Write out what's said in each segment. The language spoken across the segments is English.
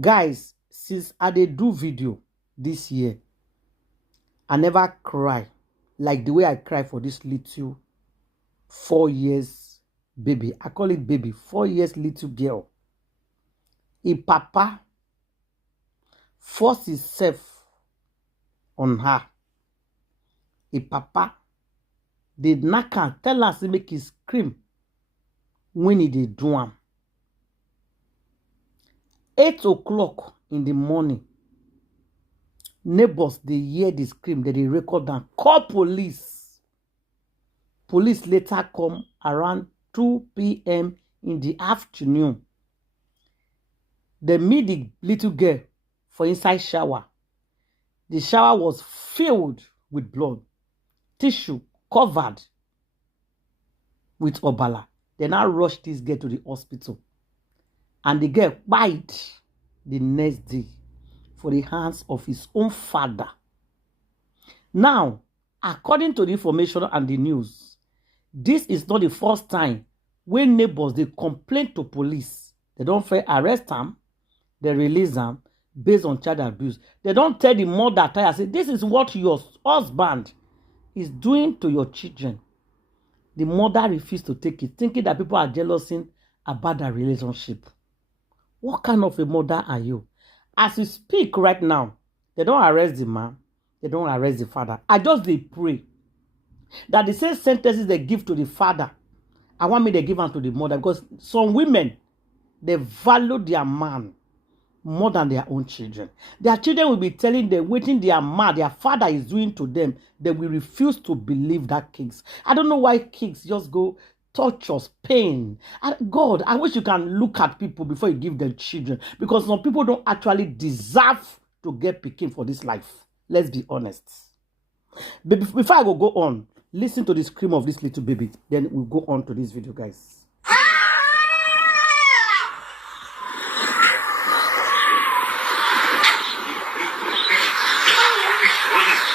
Guys, since I dey do video this year, I never cry like the way I cry for this little 4 years baby. I call it baby, 4 years little girl. A papa forced himself on her. A papa did not can tell her to make he scream when he did do am. 8 o'clock in the morning, neighbors they hear the scream, they record them, call police. Police later come around 2 p.m. in the afternoon. They meet the little girl for inside shower. The shower was filled with blood, tissue covered with obala. They now rushed this girl to the hospital. And the girl died the next day for the hands of his own father. Now, according to the information and the news, this is not the first time when neighbors they complain to police. They don't fair arrest them, they release them based on child abuse. They don't tell the mother, say, this is what your husband is doing to your children. The mother refused to take it, thinking that people are jealous about their relationship. What kind of a mother are you? As we speak right now, they don't arrest the man, they don't arrest the father. I just they pray that the same sentences they give to the father, I want me to give them to the mother, because some women, they value their man more than their own children. Their children will be telling them, waiting their man, their father is doing to them. They will refuse to believe that kids. I don't know why kids just go tortures, pain. God, I wish you can look at people before you give them children, because some people don't actually deserve to get picking for this life. Let's be honest. But before I go on, listen to the scream of this little baby. Then we'll go on to this video, guys.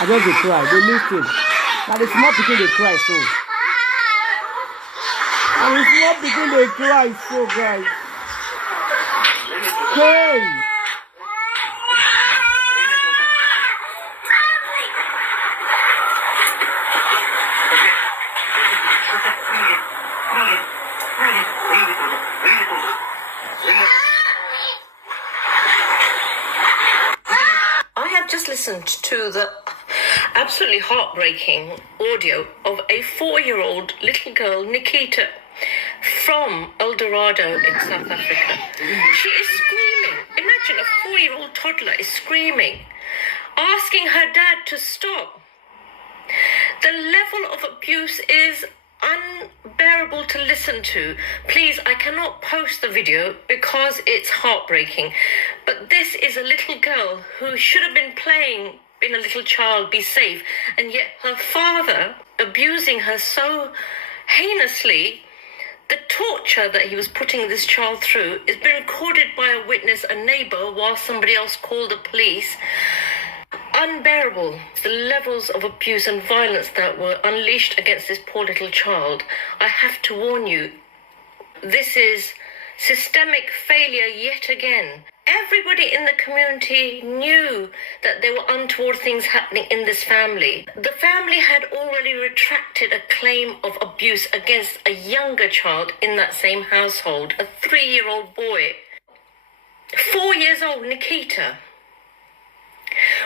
I just they cry. They listen. Now the small people they cry so. And the small people they cry so, guys. Hey. I have just listened to the absolutely heartbreaking audio of a 4-year-old little girl, Nikita, from El Dorado in South Africa. She is screaming. Imagine a 4-year-old toddler is screaming, asking her dad to stop. The level of abuse is unbearable to listen to. Please, I cannot post the video because it's heartbreaking. But this is a little girl who should have been playing being a little child, be safe, and yet her father abusing her so heinously. The torture that he was putting this child through has been recorded by a witness, a neighbor, while somebody else called the police. Unbearable, the levels of abuse and violence that were unleashed against this poor little child. I have to warn you, this is systemic failure yet again. Everybody in the community knew that there were untoward things happening in this family. The family had already retracted a claim of abuse against a younger child in that same household, a 3-year-old boy. 4 years old, Nikita,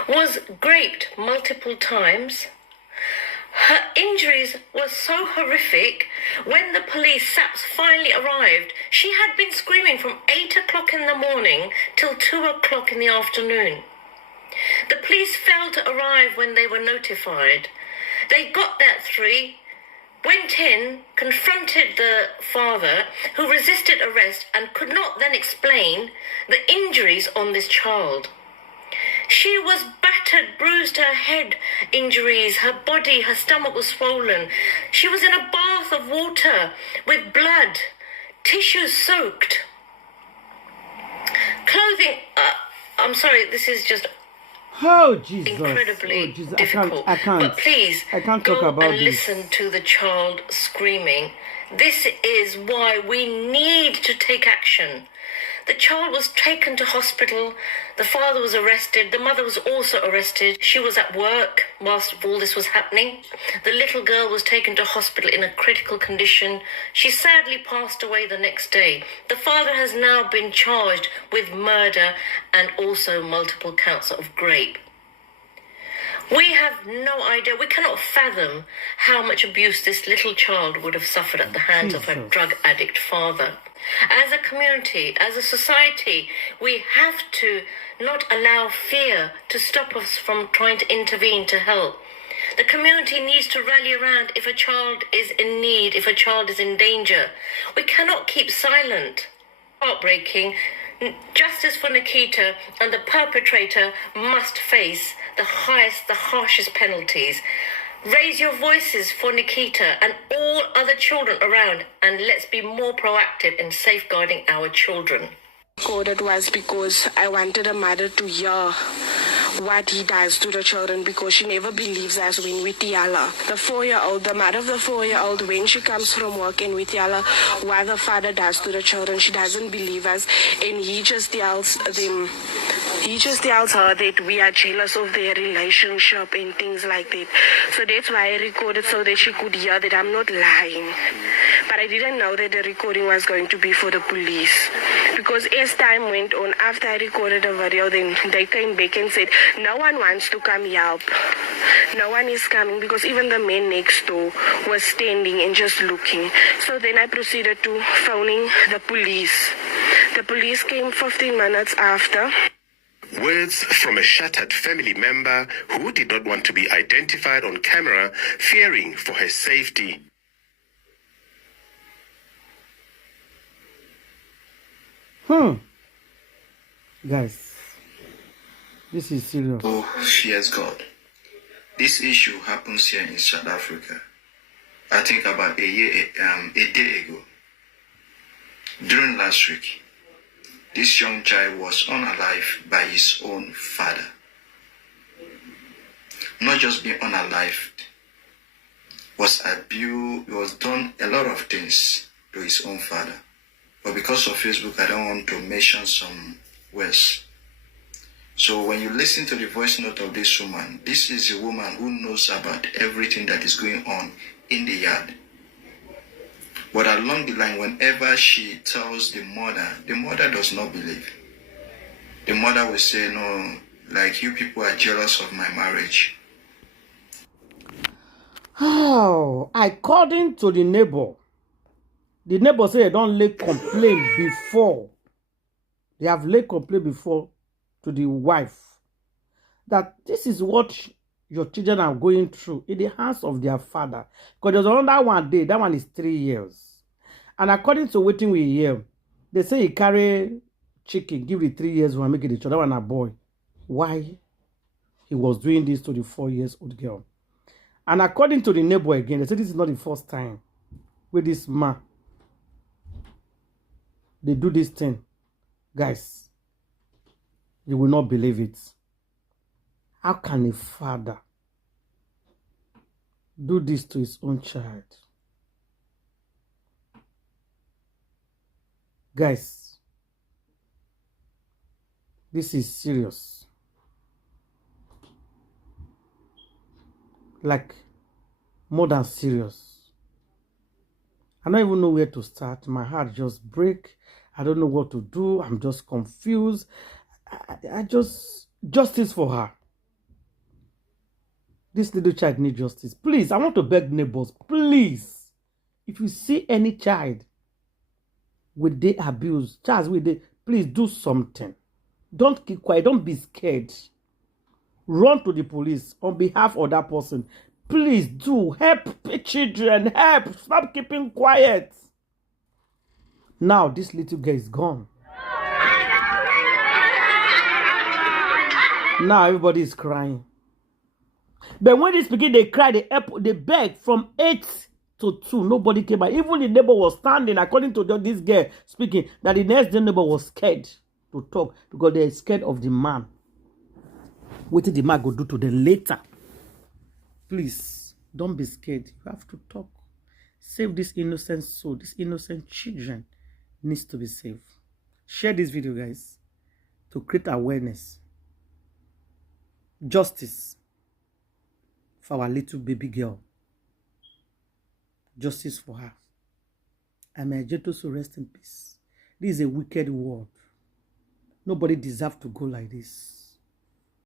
was raped multiple times. Her injuries were so horrific. When the police, SAPS, finally arrived, she had been screaming from 8 o'clock in the morning till 2 o'clock in the afternoon. The police failed to arrive when they were notified. They got there at 3, went in, confronted the father, who resisted arrest and could not then explain the injuries on this child. She was battered, bruised, her head injuries, her body, her stomach was swollen. She was in a bath of water with blood, tissues soaked. Clothing, I'm sorry, this is just incredibly difficult. I can't. But please, I can't talk about and listen to the child screaming. This is why we need to take action. The child was taken to hospital. The father was arrested. The mother was also arrested. She was at work whilst all this was happening. The little girl was taken to hospital in a critical condition. She sadly passed away the next day. The father has now been charged with murder and also multiple counts of rape. We have no idea, we cannot fathom how much abuse this little child would have suffered at the hands of her drug addict father. As a community, as a society, we have to not allow fear to stop us from trying to intervene to help. The community needs to rally around if a child is in need, if a child is in danger. We cannot keep silent. Heartbreaking. Justice for Nikita and the perpetrator must face the harshest penalties. Raise your voices for Nikita and all other children around, and let's be more proactive in safeguarding our children. It was because I wanted a mother to hear what he does to the children, because she never believes us when we tell her. The mother of the 4-year-old, when she comes from work and we tell her what the father does to the children, she doesn't believe us, and he just tells her that we are jealous of their relationship and things like that. So that's why I recorded, so that she could hear that I'm not lying. But I didn't know that the recording was going to be for the police. Because as time went on, after I recorded the video, then they came back and said, no one wants to come help. No one is coming, because even the man next door was standing and just looking. So then I proceeded to phoning the police. The police came 15 minutes after. Words from a shattered family member who did not want to be identified on camera, fearing for her safety. Guys, this is serious. Oh, fears God. This issue happens here in South Africa. I think about a day ago. During last week, this young child was unalived by his own father. Not just being unalived, was abused, was done a lot of things to his own father. But because of Facebook, I don't want to mention some words. So when you listen to the voice note of this woman, this is a woman who knows about everything that is going on in the yard. But along the line, whenever she tells the mother does not believe. The mother will say, no, like, you people are jealous of my marriage. Oh, according to the neighbor say they don't lay complaint before. They have laid complaint before to the wife that this is what your children are going through in the hands of their father. Because there's another one day, that one is 3 years. And according to what we hear, they say he carry chicken, give it 3 years when making the child, that one a boy. Why he was doing this to the 4-year-old girl? And according to the neighbor again, they say this is not the first time with this man. They do this thing. Guys, you will not believe it. How can a father do this to his own child? Guys, this is serious. Like, more than serious. I don't even know where to start. My heart just breaks. I don't know what to do. I'm just confused. I just... Justice for her. This little child needs justice. Please, I want to beg neighbors, please. If you see any child with the abuse, child with the... Please do something. Don't keep quiet. Don't be scared. Run to the police on behalf of that person. Please do. Help children. Help. Stop keeping quiet. Now, this little girl is gone. Now, everybody is crying. But when this begin, they cry, they beg from 8 to 2. Nobody came by. Even the neighbor was standing, according to this girl speaking, that the next day neighbor was scared to talk because they're scared of the man. What did the man go do to them later? Please, don't be scared. You have to talk. Save this innocent soul. This innocent children needs to be saved. Share this video, guys, to create awareness. Justice for our little baby girl. Justice for her. And may Jeto so rest in peace. This is a wicked world. Nobody deserves to go like this.